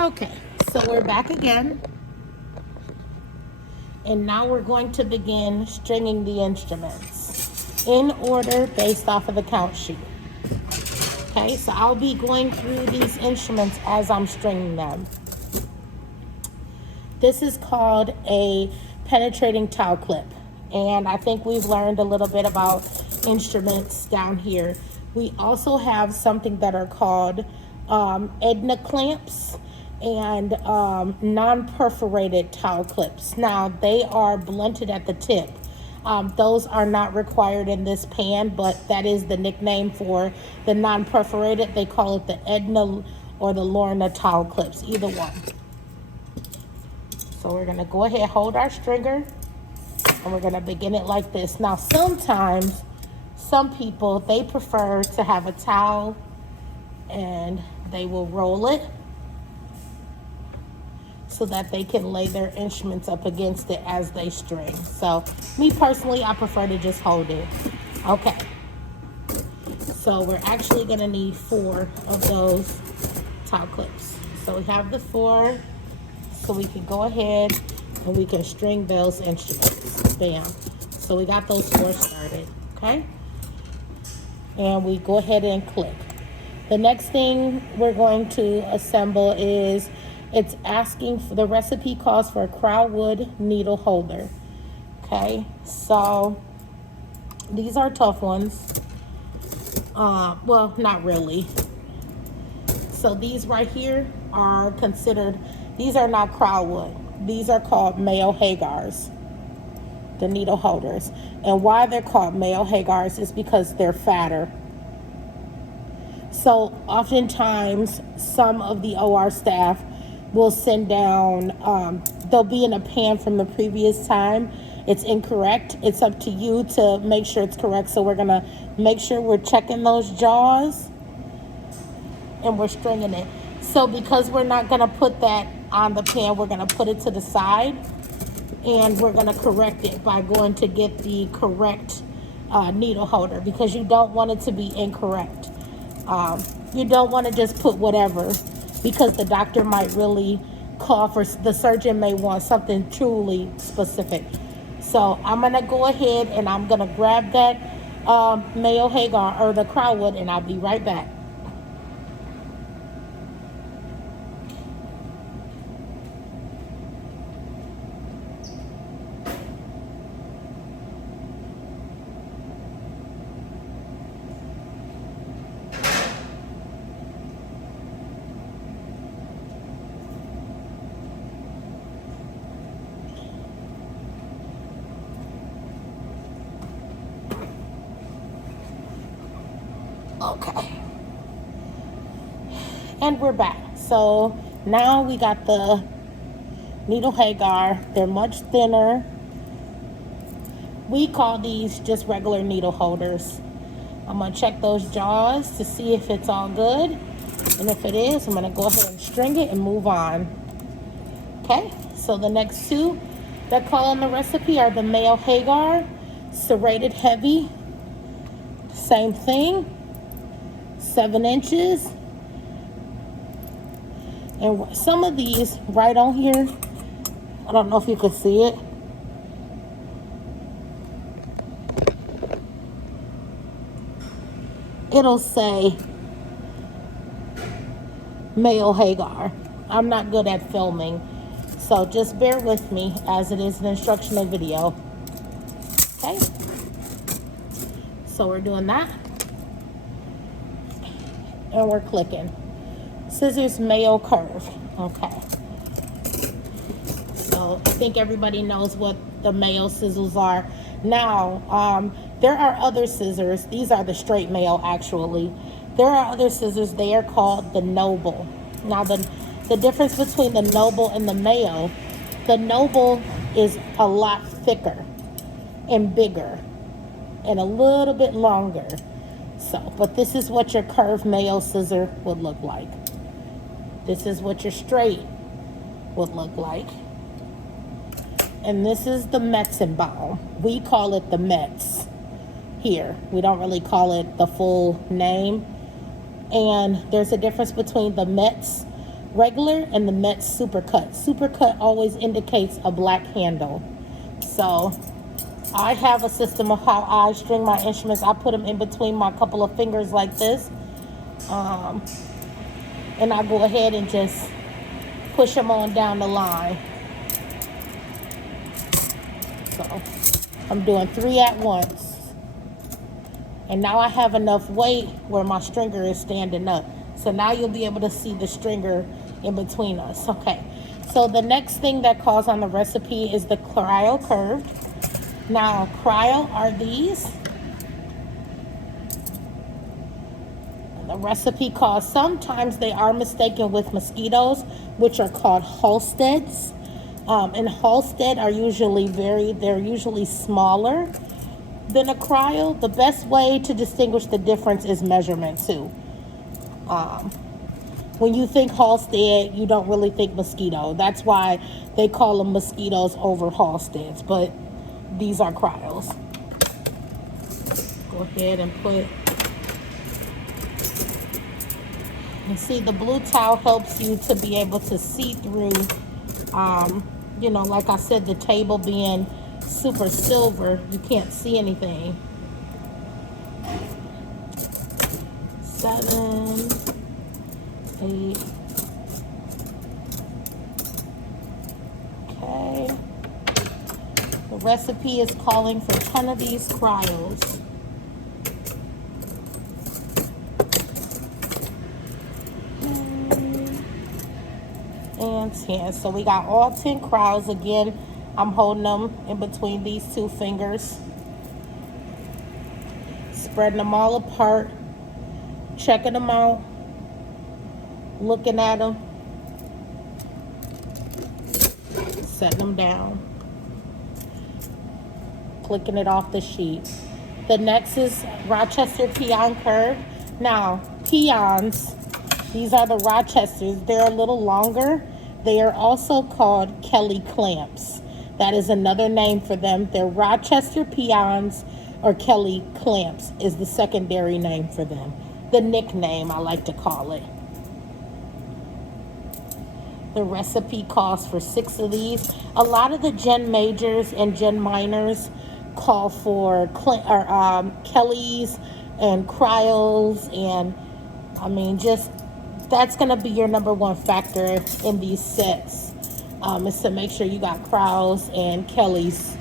Okay, so we're back again. And now we're going to begin stringing the instruments in order based off of the count sheet. Okay, so I'll be going through these instruments as I'm stringing them. This is called a penetrating towel clip. And I think we've learned a little bit about instruments down here. We also have something that are called Edna clamps and non-perforated towel clips. Now, they are blunted at the tip. Those are not required in this pan, but that is the nickname for the non-perforated. They call it the Edna or the Lorna towel clips, either one. So we're gonna go ahead, hold our stringer, and we're gonna begin it like this. Now, sometimes, some people, they prefer to have a towel and they will roll it so that they can lay their instruments up against it as they string. So, me personally, I prefer to just hold it. Okay. So, we're actually gonna need 4 of those towel clips. So, we have the 4. So we can go ahead and we can string those instruments. Bam. So we got those 4 started, okay? And we go ahead and click. The next thing we're going to assemble is, it's asking for, the recipe calls for a crowdwood needle holder. Okay, so these are tough ones. Well, not really. So these right here are considered, these are not crowdwood. These are called male hagars, the needle holders. And why they're called male hagars is because they're fatter. So oftentimes, some of the OR staff will send down, they'll be in a pan from the previous time. It's incorrect. It's up to you to make sure it's correct. So we're gonna make sure we're checking those jaws and we're stringing it. So because we're not gonna put that on the pan, we're gonna put it to the side and we're gonna correct it by going to get the correct needle holder, because you don't want it to be incorrect. You don't wanna just put whatever, because the doctor might really call for, the surgeon may want something truly specific. So I'm gonna go ahead and I'm gonna grab that male hagar or the crowdwood, and I'll be right back. Okay, and we're back. So now we got the needle hagar. They're much thinner. We call these just regular needle holders. I'm gonna check those jaws to see if it's all good, and if it is, I'm gonna go ahead and string it and move on. Okay, so the next 2 that call on the recipe are the male hagar, serrated heavy. Same thing. 7 inches. And some of these right on here, I don't know if you can see it. It'll say male hagar. I'm not good at filming, so just bear with me as it is an instructional video. Okay, so we're doing that. And we're clicking. Scissors male curve. Okay. So I think everybody knows what the male scissors are. Now, there are other scissors. These are the straight male, actually. There are other scissors. They are called the Noble. Now, the difference between the Noble and the Noble is a lot thicker and bigger and a little bit longer. So, but this is what your curved male scissor would look like. This is what your straight would look like. And this is the Metzenbaum. We call it the Metz here. We don't really call it the full name. And there's a difference between the Metz regular and the Met Supercut. Supercut always indicates a black handle. So I have a system of how I string my instruments. I put them in between my couple of fingers like this. And I go ahead and just push them on down the line. So I'm doing 3 at once. And now I have enough weight where my stringer is standing up. So now you'll be able to see the stringer in between us. Okay, so the next thing that calls on the recipe is the cryo curved. Now, cryo are these. The recipe calls, sometimes they are mistaken with mosquitoes, which are called Halsteads. And Halstead are they're usually smaller than a cryo. The best way to distinguish the difference is measurement too. When you think Halstead, you don't really think mosquito. That's why they call them mosquitoes over Halsteads, but these are cryos. Go ahead and put, and see, the blue towel helps you to be able to see through, you know, like I said, the table being super silver, you can't see anything. 7, 8. Okay. The recipe is calling for 10 of these cryos. And 10. So we got all 10 cryos. Again, I'm holding them in between these 2 fingers. Spreading them all apart. Checking them out. Looking at them. Setting them down. Clicking it off the sheet. The next is Rochester Peon Curve. Now, peons, these are the Rochesters. They're a little longer. They are also called Kelly clamps. That is another name for them. They're Rochester peons, or Kelly clamps is the secondary name for them. The nickname, I like to call it. The recipe calls for 6 of these. A lot of the Gen Majors and Gen Minors call for Kellys and cryos, and I mean, just that's going to be your number one factor in these sets, is to make sure you got cryos and Kellys.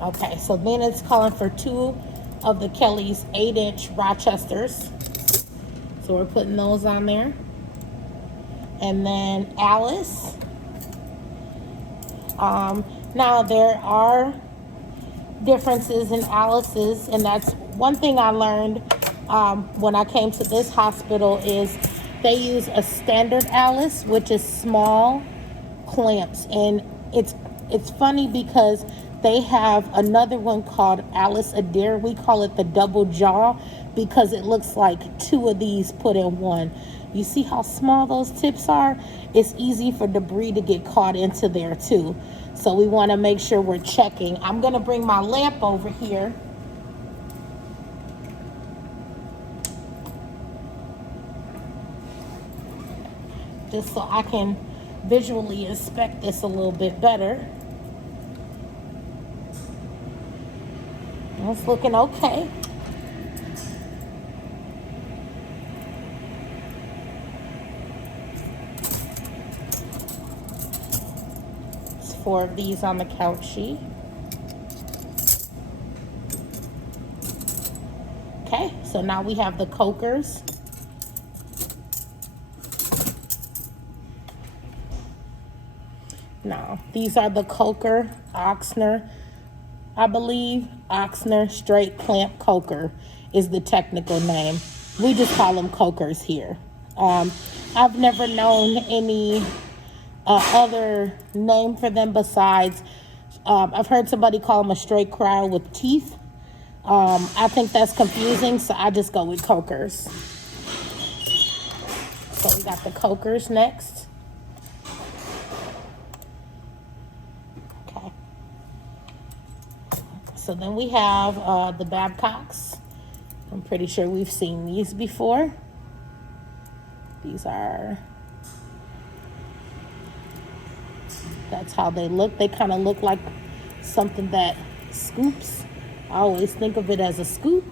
Okay, so then it's calling for 2 of the Kellys 8-inch Rochesters. So we're putting those on there. And then Alice. Now there are differences in Alice's, and that's one thing I learned when I came to this hospital is they use a standard Alice, which is small clamps. And it's funny because they have another one called Alice Adair. We call it the double jaw because it looks like 2 of these put in one. You see how small those tips are? It's easy for debris to get caught into there too. So we want to make sure we're checking. I'm going to bring my lamp over here. Just so I can visually inspect this a little bit better. It's looking okay. It's 4 of these on the count sheet. Okay, so now we have the cokers. Now, these are the Coker Ochsner, I believe. Ochsner straight clamp coker is the technical name. We just call them cokers here. I've never known any other name for them besides, I've heard somebody call them a straight cryo with teeth. I think that's confusing, so I just go with cokers. So we got the cokers next. Okay. So then we have the Babcocks. I'm pretty sure we've seen these before. These are, that's how they look. They kind of look like something that scoops. I always think of it as a scoop.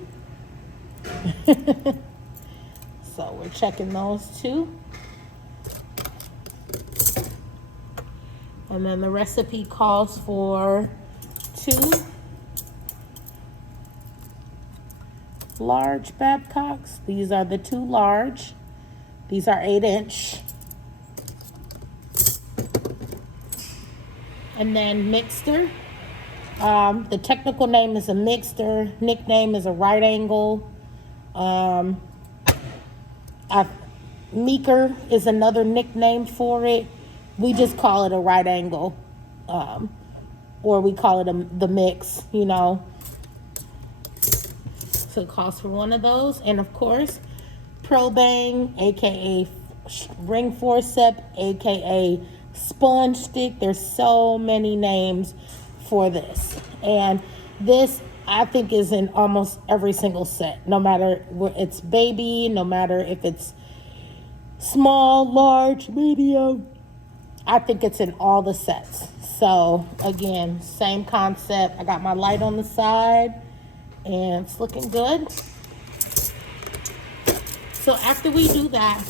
So we're checking those too. And then the recipe calls for 2 large Babcocks. These are the 2 large. These are 8-inch. And then mixer. The technical name is a mixer. Nickname is a right angle. Meeker is another nickname for it. We just call it a right angle. Or we call it the mix, you know. So it calls for 1 of those. And of course, Pro-Bang, aka ring forceps, aka sponge stick. There's so many names for this. And this, I think, is in almost every single set. No matter where it's baby, no matter if it's small, large, medium. I think it's in all the sets. So again, same concept. I got my light on the side and it's looking good. So after we do that,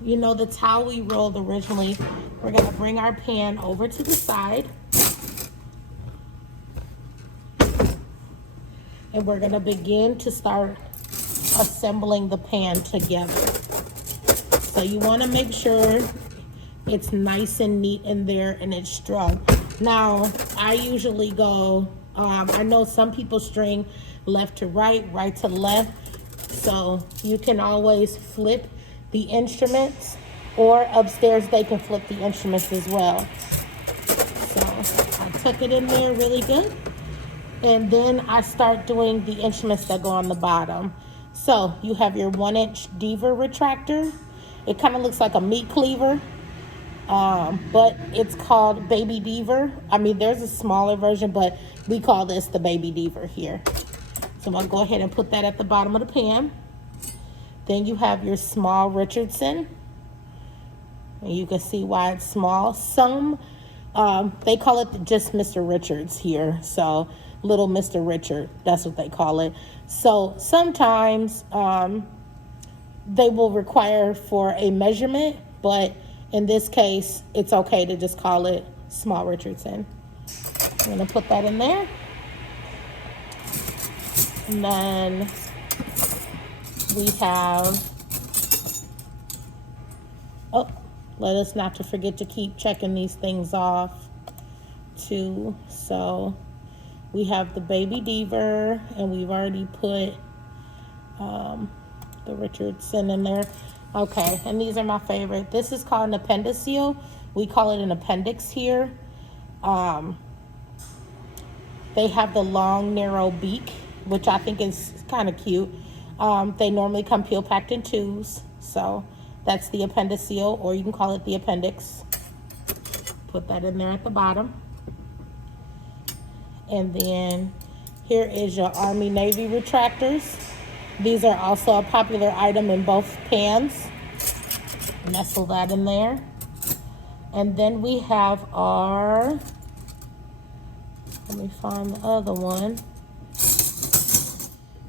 you know, the towel we rolled originally, we're gonna bring our pan over to the side. And we're gonna begin to start assembling the pan together. So you wanna make sure it's nice and neat in there and it's strung. Now, I usually go, I know some people string left to right, right to left. So you can always flip the instruments, or upstairs they can flip the instruments as well. So I tuck it in there really good. And then I start doing the instruments that go on the bottom. So you have your 1-inch Diva retractor. It kind of looks like a meat cleaver, but it's called Baby Diva. I mean, there's a smaller version, but we call this the Baby Diva here. So I'm gonna go ahead and put that at the bottom of the pan. Then you have your small Richardson. And you can see why it's small. Some, they call it just Mr. Richards here. So little Mr. Richard, that's what they call it. So sometimes they will require for a measurement, but in this case, it's okay to just call it small Richardson. I'm gonna put that in there. And then we have, oh, let us not to forget to keep checking these things off too. So we have the Baby Diva, and we've already put the Richardson in there. Okay, and these are my favorite. This is called an appendiceal. We call it an appendix here. They have the long, narrow beak, which I think is kind of cute. They normally come peel packed in 2s. So that's the appendiceal, or you can call it the appendix. Put that in there at the bottom. And then here is your Army Navy retractors. These are also a popular item in both pans. Nestle that in there. And then we have our, let me find the other one.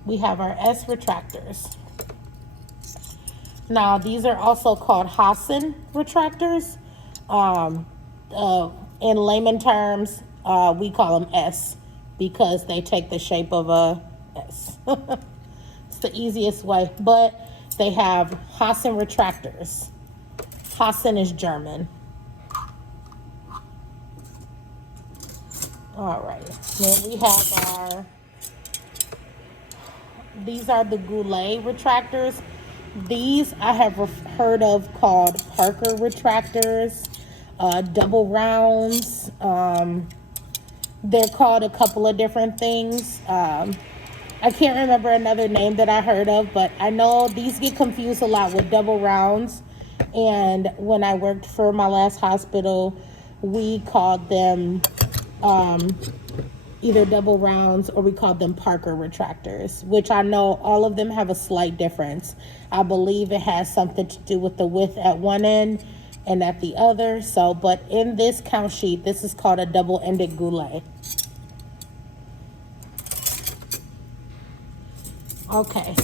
We have our S retractors. Now, these are also called Hassan retractors. In layman terms, we call them S because they take the shape of a S. It's the easiest way, but they have Hassan retractors. Hassan is German. All right, then we have our, these are the Goulet retractors. These I have heard of called Parker retractors, double rounds. They're called a couple of different things. I can't remember another name that I heard of, but I know these get confused a lot with double rounds. And when I worked for my last hospital, we called them either double rounds, or we call them Parker retractors, which I know all of them have a slight difference. I believe it has something to do with the width at one end and at the other. So, but in this count sheet, this is called a double-ended goulet. Okay,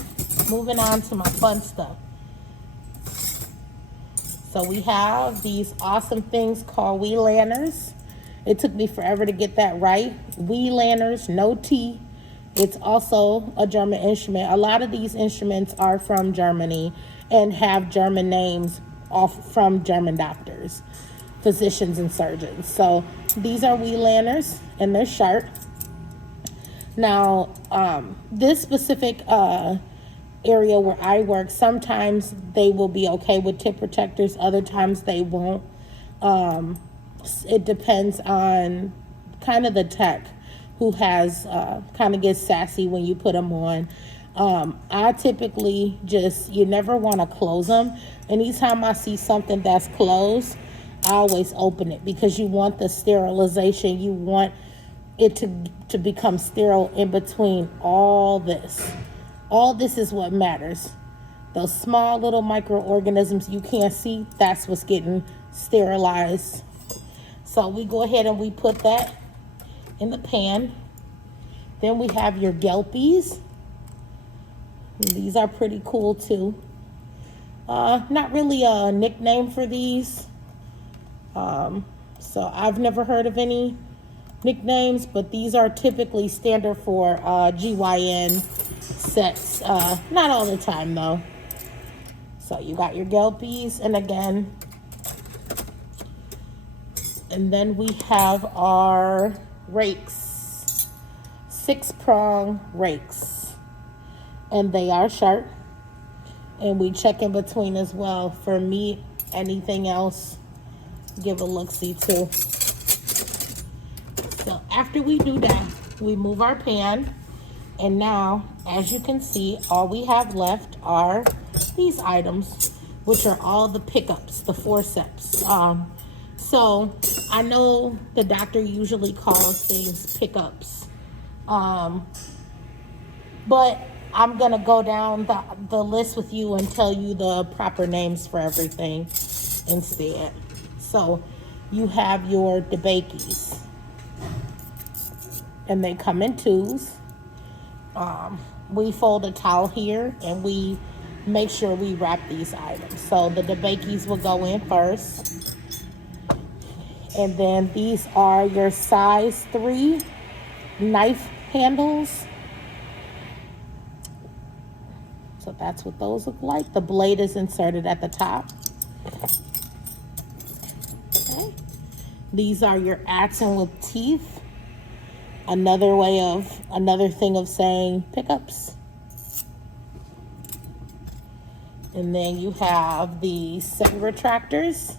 moving on to my fun stuff. So we have these awesome things called Wielanners. It took me forever to get that right. Wielanners, no T. It's also a German instrument. A lot of these instruments are from Germany and have German names off from German doctors, physicians, and surgeons. So these are Wielanners, and they're sharp. Now, this specific area where I work, sometimes they will be okay with tip protectors, other times they won't. It depends on kind of the tech who has kind of gets sassy when you put them on. I typically just, you never want to close them. Anytime I see something that's closed, I always open it, because you want the sterilization. You want it to become sterile in between all this. All this is what matters. Those small little microorganisms you can't see, that's what's getting sterilized. So we go ahead and we put that in the pan. Then we have your Gelpies. These are pretty cool too. Not really a nickname for these. So I've never heard of any nicknames, but these are typically standard for GYN sets. Not all the time though. So you got your Gelpies, and again, and then we have our rakes, 6-prong rakes, and they are sharp, and we check in between as well for meat, anything else, give a look-see too. So after we do that, we move our pan, and now, as you can see, all we have left are these items, which are all the pickups, the forceps. So I know the doctor usually calls things pickups, but I'm gonna go down the list with you and tell you the proper names for everything instead. So you have your DeBakey's, and they come in twos. We fold a towel here, and we make sure we wrap these items. So the DeBakey's will go in first. And then these are your size 3 knife handles. So that's what those look like. The blade is inserted at the top. Okay. These are your Atzen with teeth. Another thing of saying pickups. And then you have the set retractors.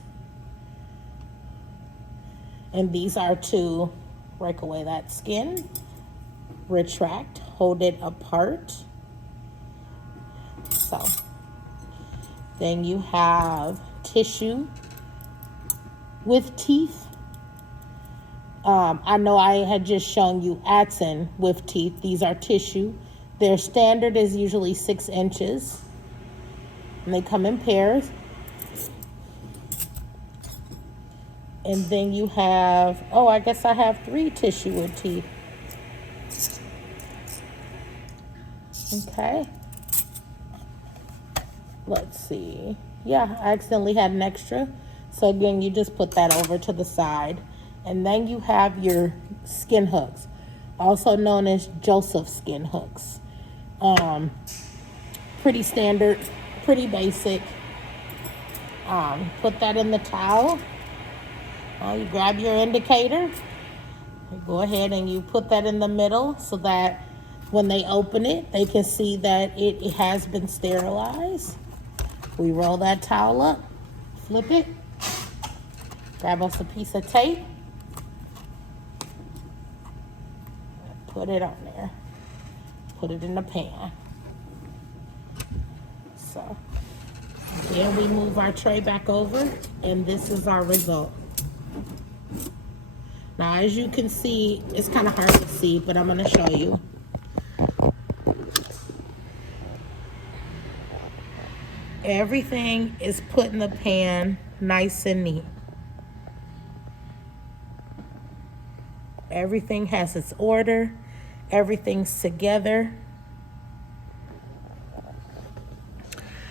And these are to break away that skin, retract, hold it apart. So then you have tissue with teeth. I know I had just shown you Atzen with teeth. These are tissue. Their standard is usually 6 inches. And they come in pairs. And then you have, oh, I guess I have 3 tissue with teeth. Okay. Let's see. Yeah, I accidentally had an extra. So again, you just put that over to the side. And then you have your skin hooks, also known as Joseph skin hooks. Pretty standard, pretty basic. Put that in the towel. You grab your indicator, you go ahead and you put that in the middle so that when they open it, they can see that it has been sterilized. We roll that towel up, flip it, grab us a piece of tape, put it on there, put it in the pan. So then we move our tray back over, and this is our result. Now, as you can see, it's kind of hard to see, but I'm going to show you. Everything is put in the pan nice and neat. Everything has its order. Everything's together.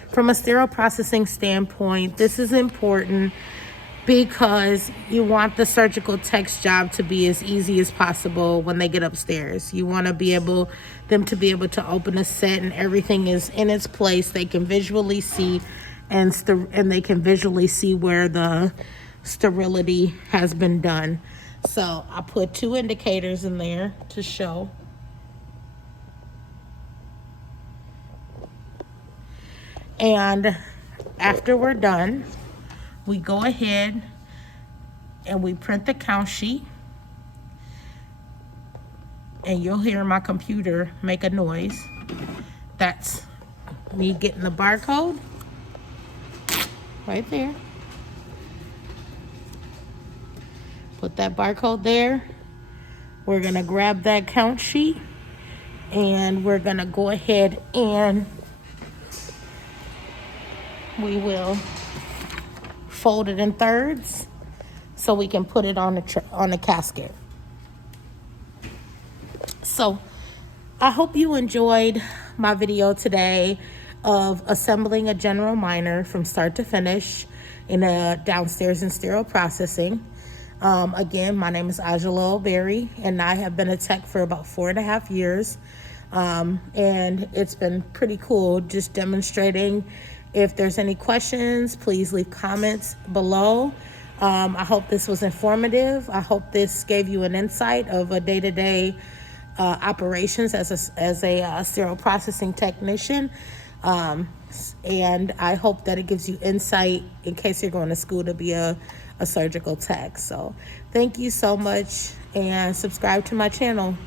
From a sterile processing standpoint, this is important because you want the surgical tech's job to be as easy as possible when they get upstairs. You want to be able them to be able to open a set and everything is in its place. They can visually see and they can visually see where the sterility has been done. So I put 2 indicators in there to show. And after we're done, we go ahead and we print the count sheet. And you'll hear my computer make a noise. That's me getting the barcode right there. Put that barcode there. We're gonna grab that count sheet and we're gonna go ahead and we will fold it in thirds so we can put it on the casket. So I hope you enjoyed my video today of assembling a general minor from start to finish in a downstairs in sterile processing. Again, my name is Ajala Berry, and I have been a tech for about 4.5 years. And it's been pretty cool just demonstrating. If there's any questions, please leave comments below. I hope this was informative. I hope this gave you an insight of a day-to-day operations as a sterile processing technician. And I hope that it gives you insight in case you're going to school to be a surgical tech. So thank you so much, and subscribe to my channel.